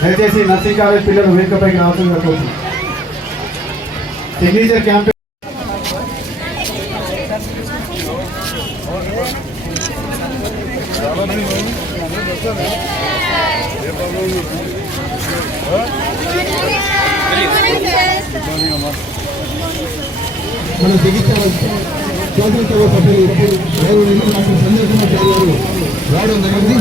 దయచేసి nursing college పిల్లలు వేదికపైకి రావాల్సిందిగా కోరుతున్నాను. సిగ్నేచర్ క్యాంపెయిన్ మన చికిత్స స్వాతంత్ర సభ్యులు డాక్టర్ సంజయ్ కుమార్ గారు రావడం జరిగింది.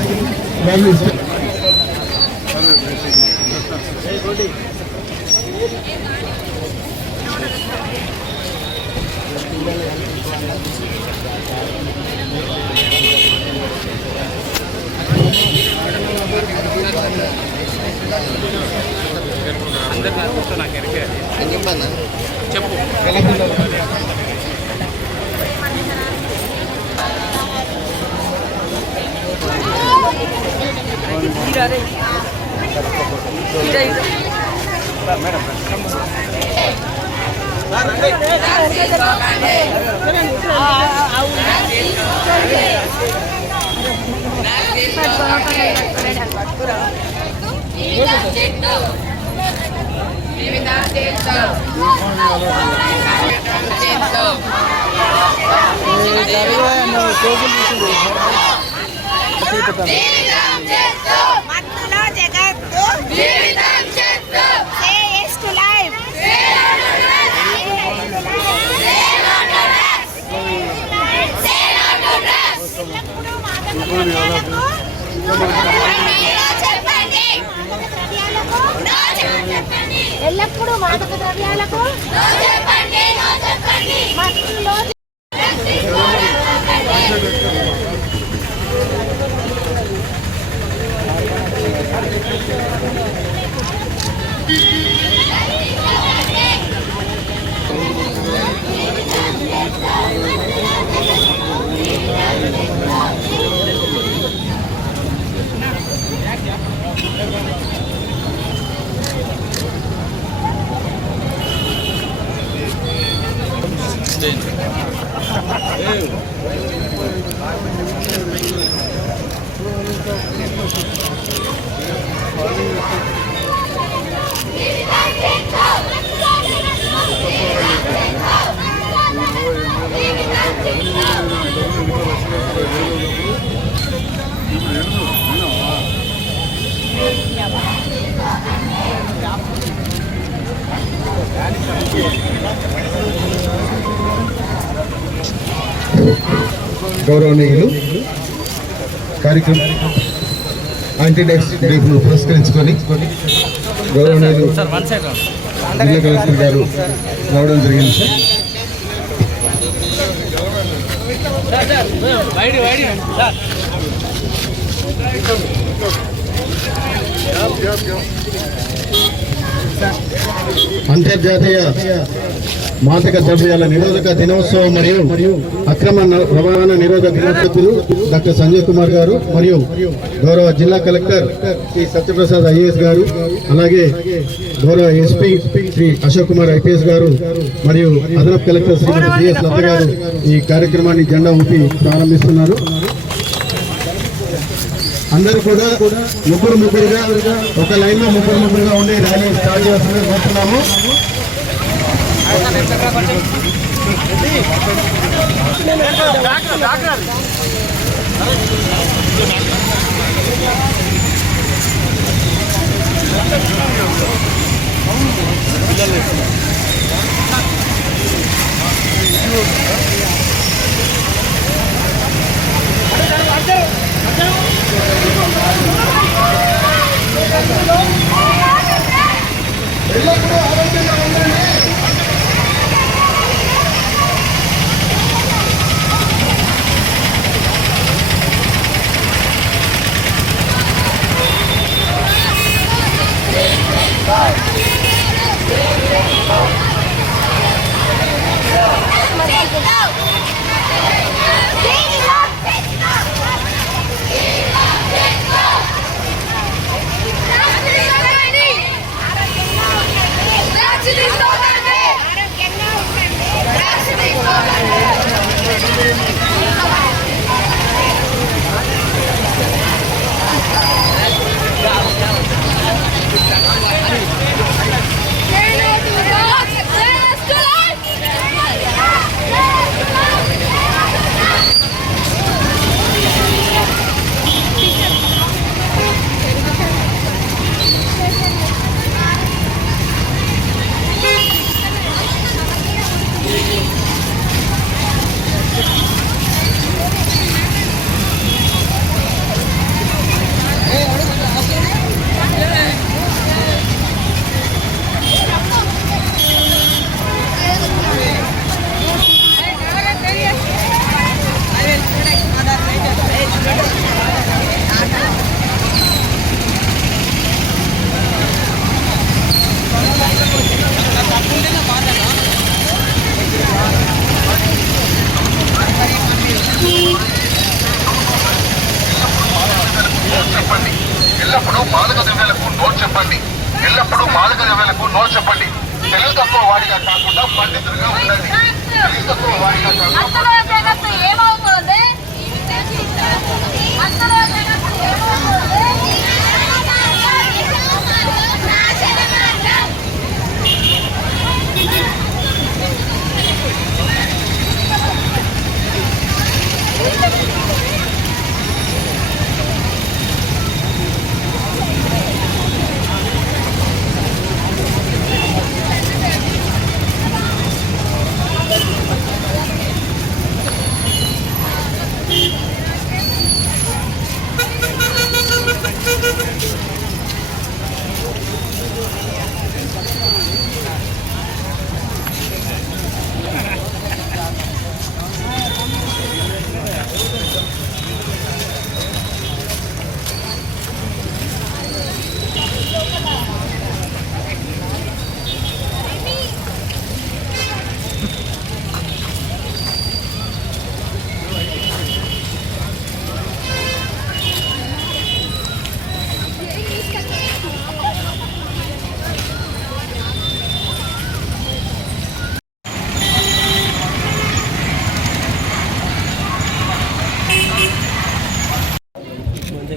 చెప్పు ఎల్లప్పుడూ మాదక ద్రవ్యాలకు గౌరవనీయులు కార్యక్రమం యాంటీడెక్స్ రేపును పురస్కరించుకొని గౌరవనీయులు జిల్లా కలెక్టర్ గారు రావడం జరిగింది. అంతర్జాతీయ మాదక ద్రవ్యాల నిరోధక దినోత్సవం మరియు అక్రమ రవాణా నిరోధక దినోత్సవాలు డాక్టర్ సంజయ్ కుమార్ గారు మరియు గౌరవ జిల్లా కలెక్టర్ శ్రీ సత్యప్రసాద్ ఐఏఎస్ గారు, అలాగే గౌరవ ఎస్పీ శ్రీ అశోక్ కుమార్ ఐపీఎస్ గారు మరియు అదనపు కలెక్టర్ శ్రీమతి బిఎస్ లత గారు ఈ కార్యక్రమాన్ని జెండా ఊపి ప్రారంభిస్తున్నారు. అందరూ కూడా ముగ్గురుగా ఒక లైన్ లో ముగ్గురుగా ఉండి ర్యాలీ స్టార్ట్ చేస్తున్నారు కోరుతున్నాము. చెప్పండి. ఎల్లప్పుడూ మాదక ద్రవ్యాలకు నో చెప్పండి. ఎల్లప్పుడూ మాదక ద్రవ్యాలకు నో చెప్పండి. తెలుగు తక్కువ వాడిగా కాకుండా పండితులుగా ఉండండి. తెలుగు తక్కువ వాడిగా కాకుండా అసలు జగత్తు ఏమవుతుంది? అసలు జగత్తు ఏమవుతుంది?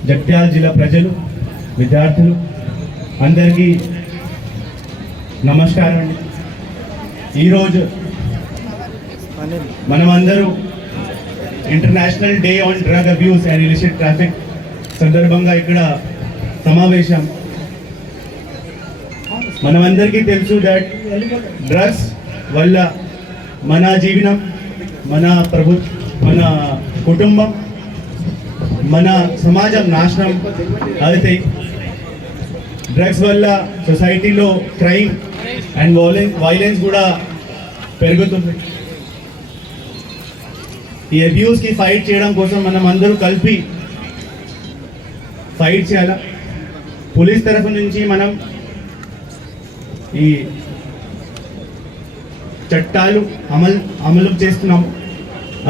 జగిత్యాల జిల్లా ప్రజలు, విద్యార్థులు అందరికీ నమస్కారం అండి. ఈరోజు మనమందరూ international day on drug abuse and illicit traffic సందర్భంగా ఇక్కడ సమావేశం. మనమందరికీ తెలుసు దట్ డ్రగ్స్ వల్ల మన జీవనం, మన మన కుటుంబం, మన సమాజం నాశనం అవుతాయి. డ్రగ్స్ వల్ల సొసైటీలో క్రైమ్ అండ్ వైలెన్స్ కూడా పెరుగుతుంది. ఈ అబ్యూస్కి ఫైట్ చేయడం కోసం మనం అందరూ కలిపి ఫైట్ చేయాలి. పోలీస్ తరఫు నుంచి మనం ఈ చట్టాలు అమలు చేస్తున్నాం,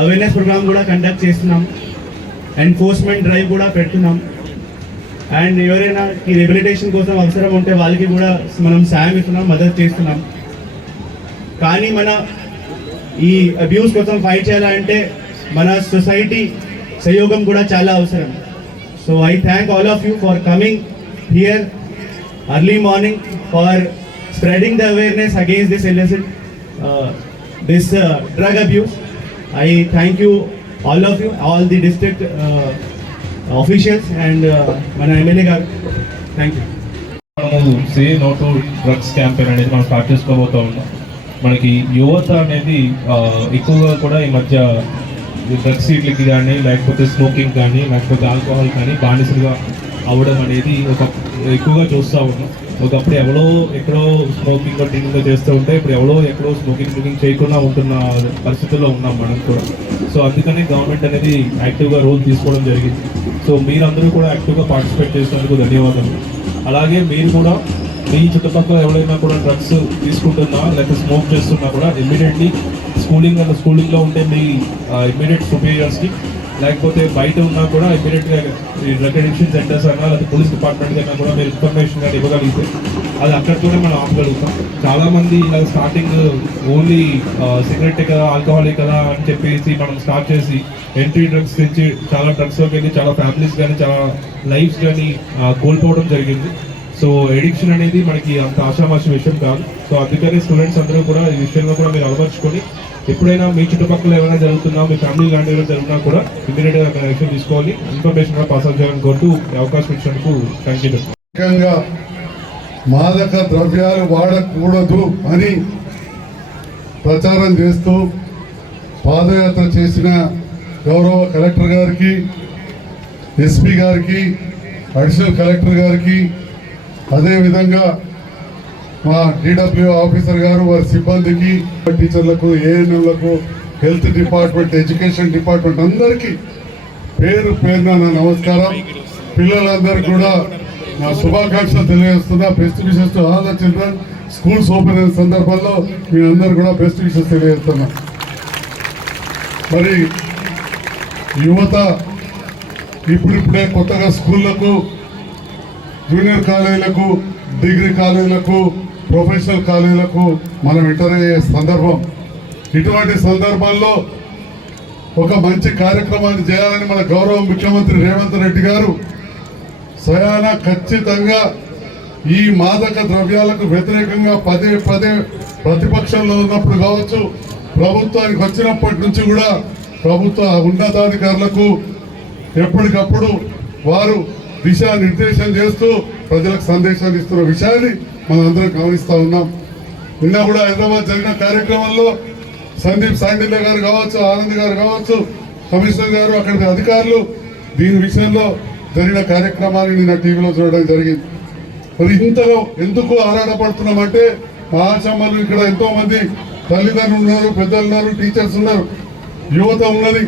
అవేర్నెస్ ప్రోగ్రామ్ కూడా కండక్ట్ చేస్తున్నాం, ఎన్ఫోర్స్మెంట్ డ్రైవ్ కూడా పెడుతున్నాం. అండ్ ఎవరైనా ఈ రిహబిలిటేషన్ కోసం అవసరం ఉంటే వాళ్ళకి కూడా మనం సాయం ఇస్తున్నాం, మద్దతు చేస్తున్నాం. కానీ మన ఈ అబ్యూస్ కోసం ఫైట్ చేయాలంటే మన సొసైటీ సహయోగం కూడా చాలా అవసరం. So I thank all of you for coming here early morning for spreading the awareness against this illicit drug abuse. I thank you, all of you, all the district officials and mana MLA garu. Thank you. Say no to drugs campaign అనేది మనం start చేసుకోబోతూ ఉన్నాం. మనకి యువత అనేది ఎక్కువగా కూడా ఈ మధ్య డ్రగ్స్ సీట్లకి కానీ, లేకపోతే స్మోకింగ్ కానీ, లేకపోతే ఆల్కహాల్ కానీ బానిసలుగా అవ్వడం అనేది ఎక్కువగా చూస్తూ ఉన్నాం. ఒకప్పుడు ఎవరో ఎక్కడో స్మోకింగ్ డ్రింకింగ్ చేస్తూ ఉంటే ఇప్పుడు ఎవరో ఎక్కడో స్మోకింగ్ చేయకుండా ఉంటున్న పరిస్థితుల్లో ఉన్నాం మనం కూడా. సో అందుకని గవర్నమెంట్ అనేది యాక్టివ్గా రోల్ తీసుకోవడం జరిగింది. సో మీరందరూ కూడా యాక్టివ్గా పార్టిసిపేట్ చేసినందుకు ధన్యవాదాలు. అలాగే మీరు కూడా మీ చుట్టుపక్కల ఎవరైనా కూడా డ్రగ్స్ తీసుకుంటున్నా లేకపోతే స్మోక్ చేస్తున్నా కూడా ఇమ్మీడియట్లీ స్కూలింగ్లో ఉంటే మీ ఇమ్మీడియట్ సుపీరియర్స్కి, లేకపోతే బయట ఉన్నా కూడా ఇమ్మీడియట్గా ఈ డ్రగ్ అడిక్షన్ సెంటర్స్ అన్నా లేకపోతే పోలీస్ డిపార్ట్మెంట్ కన్నా కూడా మీరు ఇన్ఫర్మేషన్ కానీ ఇవ్వగలిగితే అది అక్కడితోనే మనం ఆపగలుగుతాం. చాలామంది ఇలా స్టార్టింగ్ ఓన్లీ సిగరెట్ కదా, ఆల్కహాలిక్ కదా అని చెప్పేసి మనం స్టార్ట్ చేసి ఎంట్రీ డ్రగ్స్ తెచ్చి చాలా డ్రగ్స్లోకి వెళ్ళి చాలా ఫ్యామిలీస్ కానీ చాలా లైఫ్స్ కానీ కోల్పోవడం జరిగింది. సో ఎడిక్షన్ అనేది మనకి అంత ఆషామాషి విషయం కాదు. సో అందుకని స్టూడెంట్స్ అందరూ కూడా ఈ విషయంలో కూడా మీరు అలవర్చుకొని ఎప్పుడైనా మీ చుట్టుపక్కల ఏమైనా జరుగుతున్నా, మీ ఫ్యామిలీ లాంటి ఏమైనా జరుగుతున్నా కూడా ఇమీడియట్గా యాక్షన్ తీసుకోవాలి, ఇన్ఫర్మేషన్ కూడా పాస్ అవుట్ చేయాలని కోరుతూ అవకాశం ఇచ్చినందుకు థ్యాంక్ యూ. ముఖ్యంగా మాదక ద్రవ్యాలు వాడకూడదు అని ప్రచారం చేస్తూ పాదయాత్ర చేసిన గౌరవ కలెక్టర్ గారికి, ఎస్పీ గారికి, అడిషనల్ కలెక్టర్ గారికి, అదేవిధంగా మా డిడబ్ల్యూ ఆఫీసర్ గారు, వారి సిబ్బందికి, టీచర్లకు, ఏఎన్ఎంలకు, హెల్త్ డిపార్ట్మెంట్, ఎడ్యుకేషన్ డిపార్ట్మెంట్ అందరికీ పేరు పేరున నా నమస్కారం. పిల్లలందరికీ కూడా నా శుభాకాంక్షలు తెలియజేస్తున్నా. Best wishes to all the children. Schools open అయిన సందర్భంలో మీ అందరూ కూడా బెస్ట్ విషెస్ తెలియజేస్తున్నా. మరి యువత ఇప్పుడిప్పుడే కొత్తగా స్కూళ్లకు జూనియర్ కాలేజీలకు, డిగ్రీ కాలేజీలకు, ప్రొఫెషనల్ కాలేజీలకు మనం ఎంటర్ అయ్యే సందర్భం. ఇటువంటి సందర్భంలో ఒక మంచి కార్యక్రమాన్ని చేయాలని మన గౌరవ ముఖ్యమంత్రి రేవంత్ రెడ్డి గారు స్వయాన ఖచ్చితంగా ఈ మాదక ద్రవ్యాలకు వ్యతిరేకంగా పదే పదే ప్రతిపక్షంలో ఉన్నప్పుడు కావచ్చు, ప్రభుత్వానికి వచ్చినప్పటి నుంచి కూడా ప్రభుత్వ ఉన్నతాధికారులకు ఎప్పటికప్పుడు వారు దిశానిర్దేశం చేస్తూ ప్రజలకు సందేశాలు ఇస్తున్న విషయాన్ని మనం అందరం గమనిస్తూ ఉన్నాం. నిన్న కూడా హైదరాబాద్ జరిగిన కార్యక్రమంలో సందీప్ సాండిల్య గారు కావచ్చు, ఆనంద్ గారు కావచ్చు, కమిషనర్ గారు, అక్కడి అధికారులు దీని విషయంలో జరిగిన కార్యక్రమాన్ని నిన్న టీవీలో చూడడం జరిగింది. మరి ఇంతలో ఎందుకు ఆరాటపడుతున్నామంటే మా ఆశ్రమాలు ఇక్కడ ఎంతో మంది తల్లిదండ్రులు ఉన్నారు, పెద్దలు ఉన్నారు, టీచర్స్ ఉన్నారు, యువత ఉన్నది,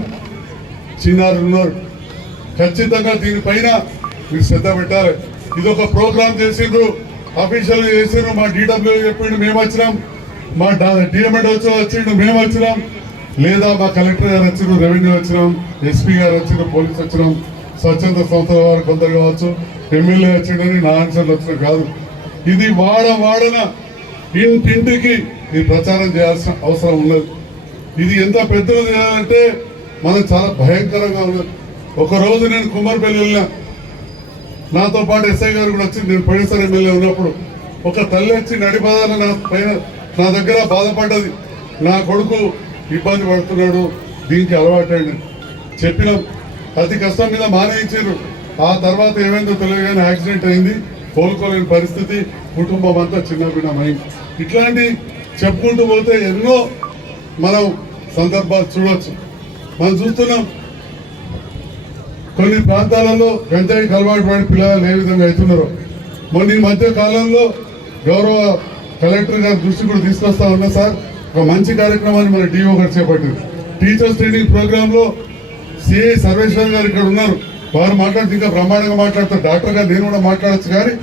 చిన్నారులు ఉన్నారు. ఖచ్చితంగా దీనిపైన మీరు శ్రద్ధ పెట్టాలి. ఇది ఒక ప్రోగ్రామ్ చేసిండ్రు, అఫీషియల్ చేసిండ్రు, మా DW చెప్పిండు మేము వచ్చినాం, మా డిఎంఎడ్ వచ్చిండు మేము వచ్చినాం, లేదా మా కలెక్టర్ గారు వచ్చిండ్రు, రెవెన్యూ వచ్చినాం, SP గారు వచ్చిండ్రు, పోలీస్ వచ్చినాం, స్వచ్ఛంద సంస్థల వారు కొందరు కావచ్చు, ఎమ్మెల్యే వచ్చిండని నా ఆన్సర్లు వచ్చిన కాదు. ఇది వాడన ఇంటింటికి ఈ ప్రచారం చేయాల్సిన అవసరం ఉన్నది. ఇది ఎంత పెద్దది చేయాలంటే మనం చాలా భయంకరంగా ఉన్నది. ఒకరోజు నేను కుమ్మరిపల్లి వెళ్ళినా, నాతో పాటు SI గారు కూడా వచ్చింది. నేను పోయినసారి ఎమ్మెల్యే ఉన్నప్పుడు ఒక తల్లి వచ్చి నడిపదాల నా దగ్గర బాధపడ్డది, నా కొడుకు ఇబ్బంది పడుతున్నాడు, దీనికి అలవాటండి చెప్పినాం. అతి కష్టం మీద మానేయించారు. ఆ తర్వాత ఏమైందో తెలియదు కానీ యాక్సిడెంట్ అయింది, కోలుకోలేని పరిస్థితి, కుటుంబం అంతా చిన్నభిన్నమైంది. ఇట్లాంటి చెప్పుకుంటూ పోతే ఎన్నో మనం సందర్భాలు చూడవచ్చు. మనం చూస్తున్నాం కొన్ని ప్రాంతాలలో గంజాయికి అలవాటు పడి పిల్లలు ఏ విధంగా అవుతున్నారో. మొన్న ఈ మధ్య కాలంలో గౌరవ కలెక్టర్ గారి దృష్టి కూడా తీసుకొస్తా ఉన్నా సార్. ఒక మంచి కార్యక్రమాన్ని మన DO గారు చేపట్టింది. టీచర్స్ ట్రైనింగ్ ప్రోగ్రామ్ లో CA సర్వేశ్వర్ గారు ఇక్కడ ఉన్నారు. వారు మాట్లాడితే ఇంకా బ్రహ్మాండంగా మాట్లాడతారు. డాక్టర్ గారు నేను కూడా మాట్లాడచ్చు. కానీ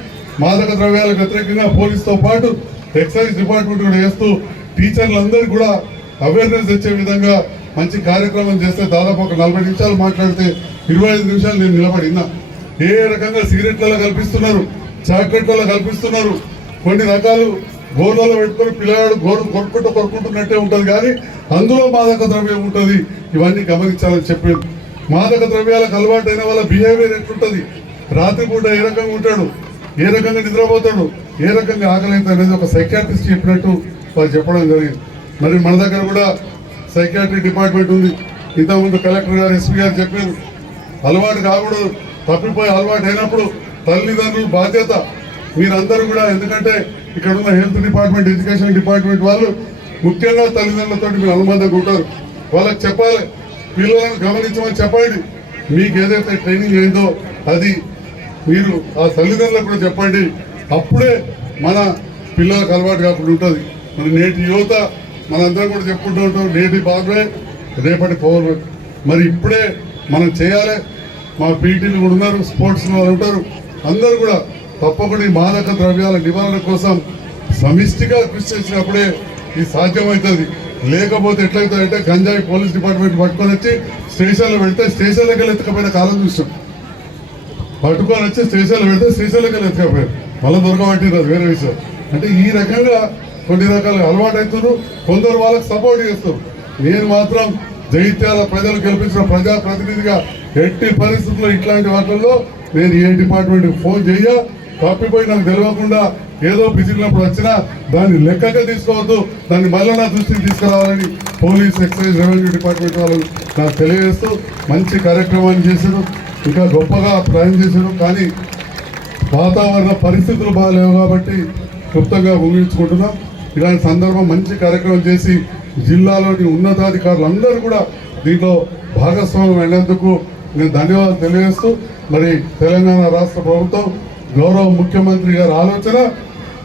మాదక ద్రవ్యాలకు వ్యతిరేకంగా పోలీసుతో పాటు ఎక్సైజ్ డిపార్ట్మెంట్ కూడా చేస్తూ టీచర్లందరికీ కూడా అవేర్నెస్ తెచ్చే విధంగా మంచి కార్యక్రమం చేస్తే దాదాపు ఒక 40 నిమిషాలు మాట్లాడితే 25 నిమిషాలు నేను నిలబడినా. ఏ రకంగా సిగరెట్లలో కల్పిస్తున్నారు, చాక్లెట్లలో కల్పిస్తున్నారు, కొన్ని రకాలు గోర్లలో పెట్టుకొని పిల్లవాడు గోరు కొరుకుంటున్నట్టే ఉంటుంది, కానీ అందులో మాదక ద్రవ్యం ఉంటుంది. ఇవన్నీ గమనించాలని చెప్పారు. మాదక ద్రవ్యాలకు అలవాటైన వాళ్ళ బిహేవియర్ ఎట్లుంటుంది, రాత్రిపూట ఏ రకంగా ఉంటాడు, ఏ రకంగా నిద్రపోతాడు, ఏ రకంగా ఆకలింది అనేది ఒక సైకాట్రిస్ట్ చెప్పినట్టు వారు చెప్పడం జరిగింది. మరి మన దగ్గర కూడా సైకాట్రిక్ డిపార్ట్మెంట్ ఉంది. ఇంతకుముందు కలెక్టర్ గారు, SP గారు చెప్పారు, అలవాటు కాకూడదు, తప్పిపోయి అలవాటు అయినప్పుడు తల్లిదండ్రుల బాధ్యత మీరందరూ కూడా. ఎందుకంటే ఇక్కడ ఉన్న హెల్త్ డిపార్ట్మెంట్, ఎడ్యుకేషన్ డిపార్ట్మెంట్ వాళ్ళు ముఖ్యంగా తల్లిదండ్రులతో మీరు అనుబంధంగా ఉంటారు. వాళ్ళకి చెప్పాలి, పిల్లలను గమనించమని చెప్పండి. మీకు ఏదైతే ట్రైనింగ్ అయిందో అది మీరు ఆ తల్లిదండ్రులకు కూడా చెప్పండి. అప్పుడే మన పిల్లలకు అలవాటు కాకుండా ఉంటుంది. మరి నేటి యువత మనందరం కూడా చెప్పుకుంటూ ఉంటాం, నేటి బాబే రేపటి పౌరులు. మరి ఇప్పుడే మనం చేయాలి. మా పీటీలు కూడా ఉన్నారు, స్పోర్ట్స్ వాళ్ళు ఉంటారు, అందరూ కూడా తప్పకుండా ఈ మాదక ద్రవ్యాల నివారణ కోసం సమిష్టిగా కృషి చేసినప్పుడే ఇది సాధ్యమవుతుంది. లేకపోతే ఎట్లయితుందంటే గంజాయి పోలీస్ డిపార్ట్మెంట్ పట్టుకొని వచ్చి స్టేషన్లో పెడితే స్టేషన్లోకి వెళ్ళి ఎత్తుకపోయిన కాలం చూసాం. పట్టుకొని వచ్చి స్టేషన్లో పెడితే స్టేషన్లోకి వెళ్ళి ఎత్తుకపోయారు, మళ్ళీ దొరకబట్టింది, అది వేరే విషయం. అంటే ఈ రకంగా కొన్ని రకాల అలవాటు అవుతున్నారు, కొందరు వాళ్ళకి సపోర్ట్ చేస్తారు. నేను మాత్రం జగిత్యాల ప్రజలు గెలిపించిన ప్రజాప్రతినిధిగా ఎట్టి పరిస్థితుల్లో ఇట్లాంటి వాటిల్లో నేను ఏ డిపార్ట్మెంట్కి ఫోన్ చేయ, తప్పిపోయి నాకు తెలియకుండా ఏదో బిజినప్పుడు వచ్చినా దాన్ని లెక్కగా తీసుకోవద్దు, దాన్ని మళ్ళీ నా దృష్టికి తీసుకురావాలని పోలీస్, ఎక్సైజ్, రెవెన్యూ డిపార్ట్మెంట్ వాళ్ళు నాకు తెలియజేస్తూ మంచి కార్యక్రమాన్ని చేశారు. ఇంకా గొప్పగా ప్రయాణం చేశారు. కానీ వాతావరణ పరిస్థితులు బాగాలేవు కాబట్టి క్లుప్తంగా ముగించుకుంటున్నాం. ఇలాంటి సందర్భం మంచి కార్యక్రమం చేసి జిల్లాలోని ఉన్నతాధికారులు అందరూ కూడా దీంట్లో భాగస్వామ్యం అయినందుకు నేను ధన్యవాదాలు తెలియజేస్తూ, మరి తెలంగాణ రాష్ట్ర ప్రభుత్వం గౌరవ ముఖ్యమంత్రి గారి ఆలోచన